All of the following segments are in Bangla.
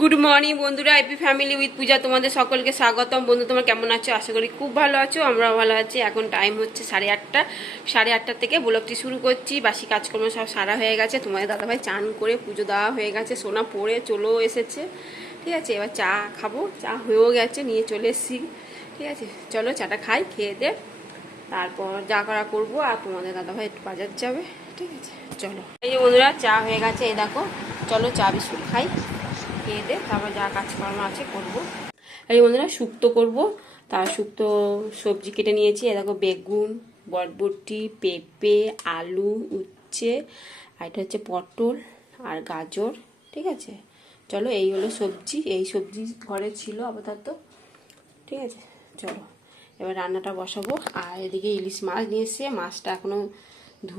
গুড মর্নিং বন্ধুরা, এপি ফ্যামিলি উইথ পূজা তোমাদের সকলকে স্বাগতম। বন্ধু তোমরা কেমন আছো? আশা করি খুব ভালো আছো, আমরাও ভালো আছি। এখন টাইম হচ্ছে 8:30। 8:30 থেকে ব্লগটি শুরু করছি। বাসি কাজকর্ম সব সারা হয়ে গেছে। তোমাদের দাদাভাই চান করে পুজো দেওয়া হয়ে গেছে, সোনা পড়ে চলেও এসেছে। ঠিক আছে, এবার চা খাবো, চা হয়েও গেছে, নিয়ে চলে এসেছি। ঠিক আছে, চলো চাটা খাই, খেয়ে দে তারপর যা করা করবো। আর তোমাদের দাদাভাই একটু বাজার যাবে। ঠিক আছে, চলো। এই যে বন্ধুরা, চা হয়ে গেছে, এই দেখো। চলো চা বিস্কুট খাই, খেয়ে দে তারপর যা কাজকর্ম আছে করবো। এই বন্ধুরা, শুক্তো করবো। তার শুক্তো সবজি কেটে নিয়েছি। এ দেখো, বেগুন, বরবটি, পেঁপে, আলু, উচ্ছে, আর এটা হচ্ছে পটল আর গাজর। ঠিক আছে, চলো এই হলো সবজি। এই সবজি ঘরে ছিল আপাতত। ঠিক আছে, চলো এবার রান্নাটা বসাবো। আর এদিকে ইলিশ মাছ নিয়ে এসে, মাছটা এখনো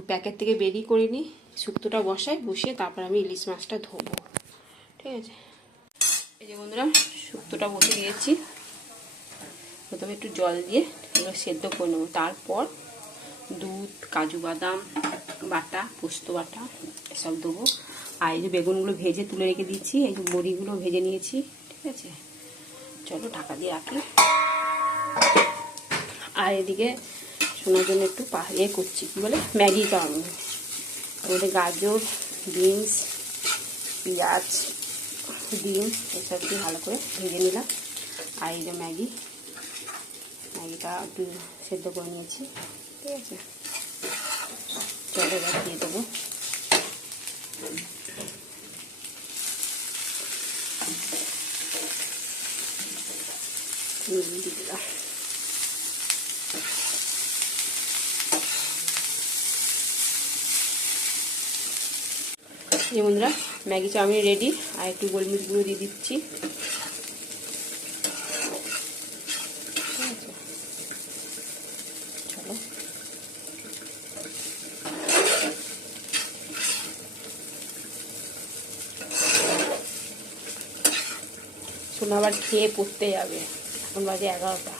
প্যাকেট থেকে বেরিয়ে করিনি। শুক্তোটা বসাই, বসিয়ে তারপর আমি ইলিশ মাছটা ধোবো। ঠিক আছে, এই যে বন্ধুরা, শুক্তোটা বসে দিয়েছি। প্রথমে একটু জল দিয়ে এগুলো সেদ্ধ করে নেবো। তারপর দুধ, কাজু বাদাম বাটা, পোস্ত বাটা এসব দেবো। আর এই যে বেগুনগুলো ভেজে তুলে রেখে দিয়েছি, এই যে বড়িগুলো ভেজে নিয়েছি। ঠিক আছে, চলো ঢাকা দিয়ে রাখি। আর এদিকে শোনার জন্য একটু করছি, কী বলে, ম্যাগি চাউমিন। আমাদের গাজর, বিনস, পেঁয়াজ, ডিম এসব দিয়ে ভালো করে ভেজে নিলাম। আর এই যে ম্যাগিটা একটু সেদ্ধ করে নিয়েছি। ঠিক আছে, চলো এবার দিয়ে দেবো। দিয়ে দিলাম। এই বন্ধুরা, ম্যাগি চাউমিন রেডি। আর একটু গোলমরিচ গুঁড়ো দিয়ে দিচ্ছি। চলো, শোনা আবার খেয়ে পড়তে যাবে। এখন বাজে 11টা,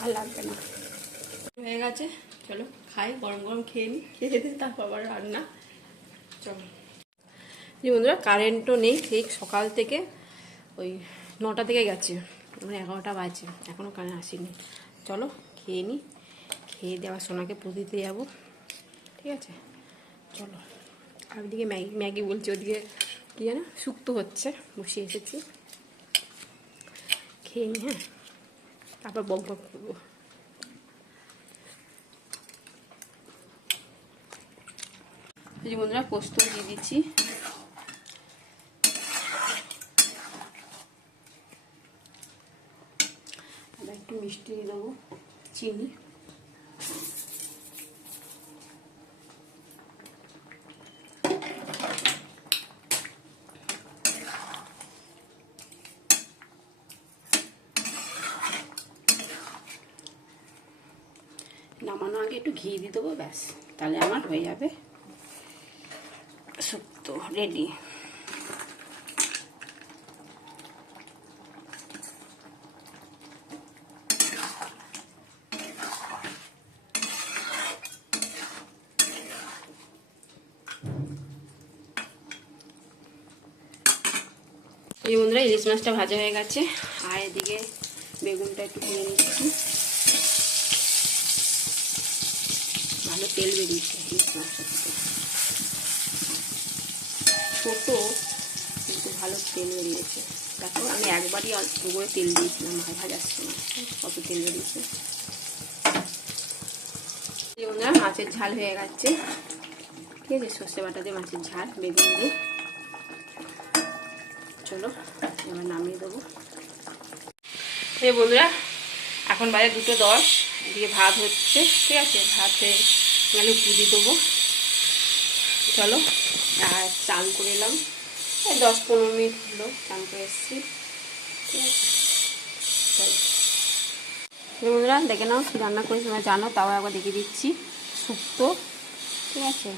আর লাগবে না, হয়ে গেছে। চলো খাই, গরম গরম খেয়ে নিই, খেয়ে দিই তারপর আবার রান্না। চলো। যে বন্ধুরা, কারেন্টও নেই, সেই সকাল থেকে ওই 9টা থেকে গেছে, মানে 11টা বাজে, এখনও কারেন্ট আসেনি। চলো খেয়ে নিই, খেয়ে দেওয়া সোনাকে পুজো দিতে যাবো। ঠিক আছে, চলো। আর ওদিকে ম্যাগি বলছি, ওদিকে কী জানো শুক্তো হচ্ছে, বসিয়ে এসেছি। খেয়ে নিই, হ্যাঁ, তারপর বক বক করবো। এই বন্ধুরা, পোস্ত দিয়ে দিচ্ছি। একটু মিষ্টি দিয়ে দেবো, চিনি। নামানো আগে একটু ঘি দিয়ে দেবো, ব্যাস, তাহলে আমার হয়ে যাবে শুক্তো রেডি। এই বন্ধুরা, ইলিশ মাছটা ভাজা হয়ে গেছে। আর এদিকে বেগুনটা একটু ভেঙে নিচ্ছি। ভালো তেল বেরিয়েছে ইলিশ মাছটা থেকে, ছোটো কিন্তু ভালো তেল বেরিয়েছে। দেখো, আমি একবারই অল্প করে তেল দিয়েছিলাম ভাজার সময়, কত তেল বেরিয়েছে। এই বন্ধুরা, মাছের ঝাল হয়ে গেছে। ঠিক আছে, সর্ষে বাটা দিয়ে মাছের ঝাল বেগুন দিয়ে। চলো এবার নামিয়ে দেবো। এই বন্ধুরা, এখন বাজে 2:10, এদিকে ভাত হচ্ছে। ঠিক আছে, ভাতে গেলে পুজি দেবো। চলো, আর চান করে এলাম, 10-15 মিনিট হলো চান করে এসেছি। ঠিক আছে, চলো। বন্ধুরা, দেখে নাও কী রান্না করেছি, তোমরা জানো, তাও একবার দেখে দিচ্ছি। শুক্তো, ঠিক আছে,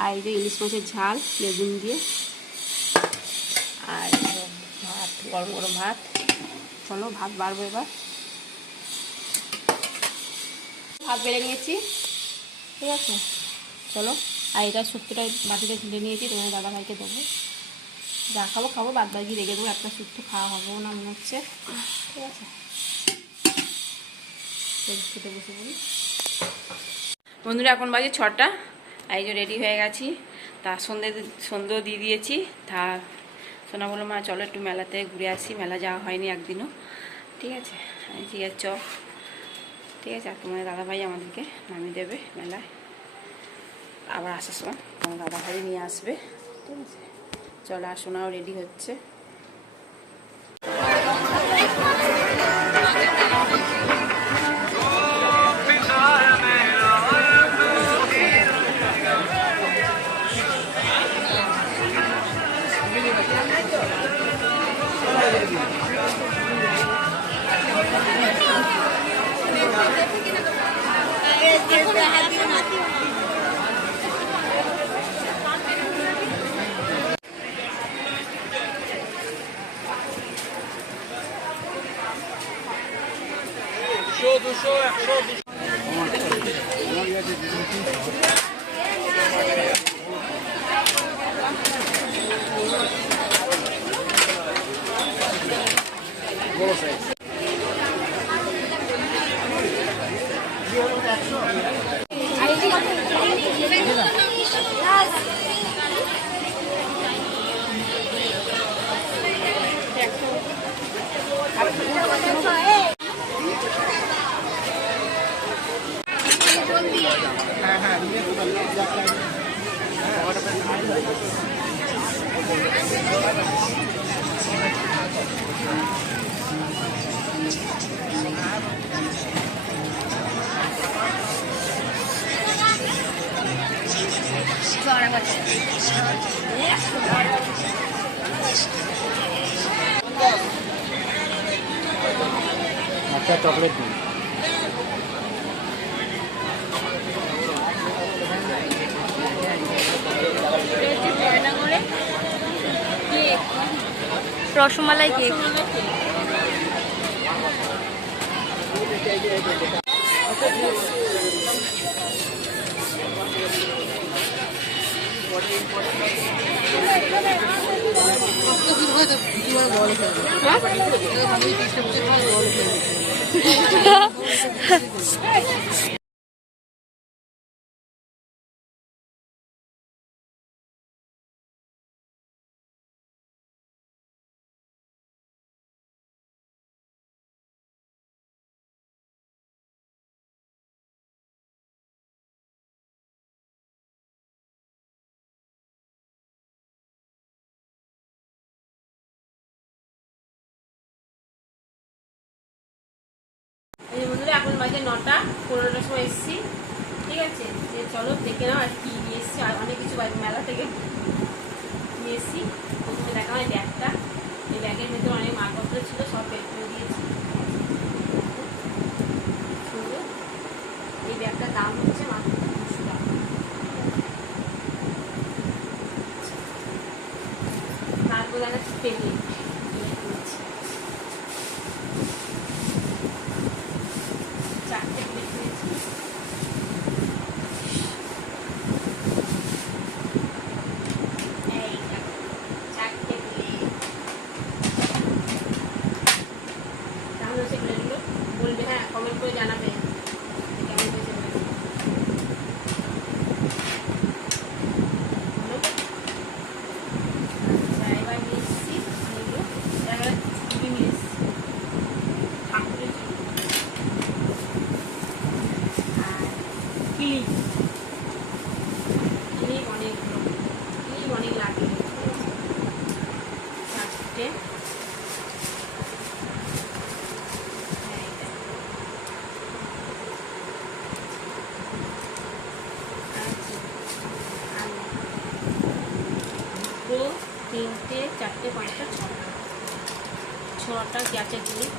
আর এই যে ইলিশ মাছের ঝাল বেগুন দিয়ে, আর ভাত, গরম গরম ভাত। চলো ভাত বাড়বো এবার। ভাত বেড়ে নিয়েছি। ঠিক আছে, চলো। আর এটা শুক্তোটা বাটিতে তুলে নিয়েছি, তোমার দাদাভাইকে দেবো। যা খাবো খাবো, বাদ বাকি রেখে দেবো, একটা শুক্তো খাওয়া হবেও না মনে হচ্ছে। ঠিক আছে, খেতে বসে বলি। বন্ধুরা এখন বাজে 6টা, এই যে রেডি হয়ে গেছি, তা সন্ধ্যেও দিয়ে দিয়েছি। তা সোনা বললো মা চলো একটু মেলাতে ঘুরে আসি, মেলা যাওয়া হয়নি একদিনও। ঠিক আছে, ঠিক আছে চ। ঠিক আছে, আর তোমাদের দাদাভাই আমাদেরকে নামিয়ে দেবে মেলায়, আবার আসার সময় তোমার দাদাভাই নিয়ে আসবে। ঠিক আছে, চলো আর সোনাও রেডি হচ্ছে। একটা চকলেট দিন। রসমালাই কেক। এই বন্ধুরা এখন বাজে 9টা 15টার সময় এসেছি। ঠিক আছে, যে চলো দেখে নাও আর কি নিয়ে এসেছি, আর অনেক কিছু মেলা থেকে নিয়ে এসেছি। প্রথমে দেখা হয় ব্যাগটা, এই ব্যাগের ভেতরে অনেক মালপত্র ছিল, সব প্যাক করে দিয়েছি। সুন্দর, এই ব্যাগটার দাম হচ্ছে মাত্র 200 টাকা। তারপর দেখা যাচ্ছে পেমেন্ট, চারটে প্লেট নিয়েছি। এই দেখো, চারটে প্লেট। তাহলে হচ্ছে প্লেটগুলো বলবে, হ্যাঁ কমেন্ট করে জানাবে কেমন হয়েছে বলেছে। আচ্ছা, এবার নিয়ে এসেছি অনেকগুলো, এবার ছবি নিয়ে এসেছি ঠাকুরের ছবি। আর ক্লিপ, ক্লিপ অনেকগুলো, ক্লিপ অনেক লাগে। চারটে, দুটো, তিনটে, চারটে, পাঁচটা, ছটা গ্যাসের ক্লিপ।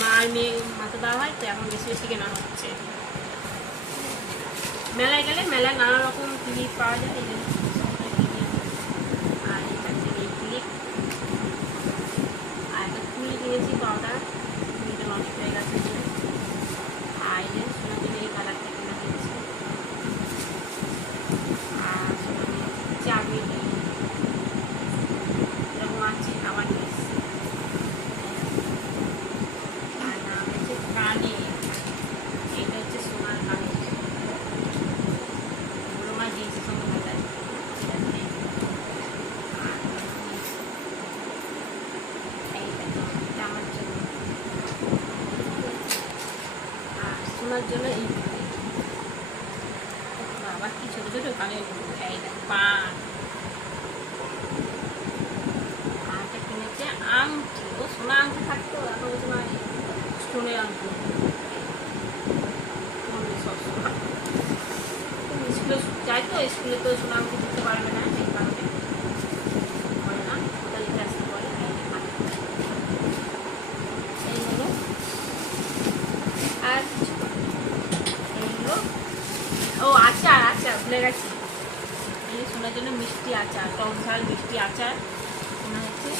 মার মেয়ে মাথা দেওয়া হয়, তো এখন বেশি বেশি কেনা হচ্ছে। মেলায় গেলে মেলায় নানা রকম ক্লিপ পাওয়া যায়, এই জন্য আর এখান থেকে এই ক্লিপ, আর একটা ফুল কিনেছি পাউডার, ফুলটা নষ্ট হয়ে গেছে। আর এই যে সোনার জন্য এই কালারটা কিনা কিনেছি। আর সোনার চাবি সোনার জন্য এই আবার কি ছোট ছোট কানে এই না পান আংটি কিনেছে আংটি ও সোনা আংটি থাকতো এখন বলছে না স্টোনের আংটি সবসময় স্কুলে যাই তো স্কুলে তো সোনা আংটি দিতে পারবে না এই কারণে বলে না কোথায় লিখে আসতে বলে এই হলো আর এইগুলো ও আচার আচার ভুলে গেছি এই শোনার জন্য মিষ্টি আচার টক ঝাল মিষ্টি আচার শোনা হচ্ছে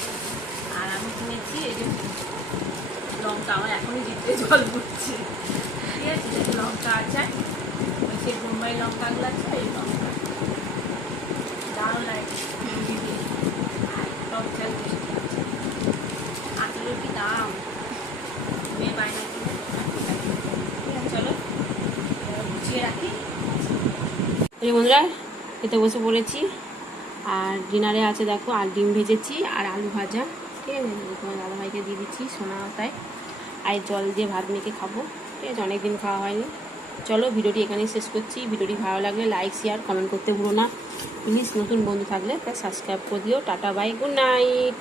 আর আমি কিনেছি এই যে লঙ্কা আমার এখনই জিভে জল পড়ছে ঠিক আছে লঙ্কা আচার ওই যে বোম্বাই লঙ্কাগুলো আছে এই লঙ্কা দারুণ লাগে আর টক ঝাল মিষ্টি আচার আচারের কি দাম মেয়ে বায়না কিনে চলো গুছিয়ে রাখি এই বন্ধুরা খেতে বসে পড়েছি আর ডিনারে আছে দেখো আর ডিম ভেজেছি আর আলু ভাজা ঠিক আছে তোমার দাদাভাইকে দিয়ে দিচ্ছি সোনা তাই আর জল দিয়ে ভাত মেখে খাবো ঠিক আছে অনেকদিন খাওয়া হয়নি চলো ভিডিওটি এখানেই শেষ করছি ভিডিওটি ভালো লাগলে লাইক শেয়ার কমেন্ট করতে ভুলো না প্লিজ নতুন বন্ধু থাকলে তাই সাবস্ক্রাইব করে দিও টাটা বাই গুড নাইট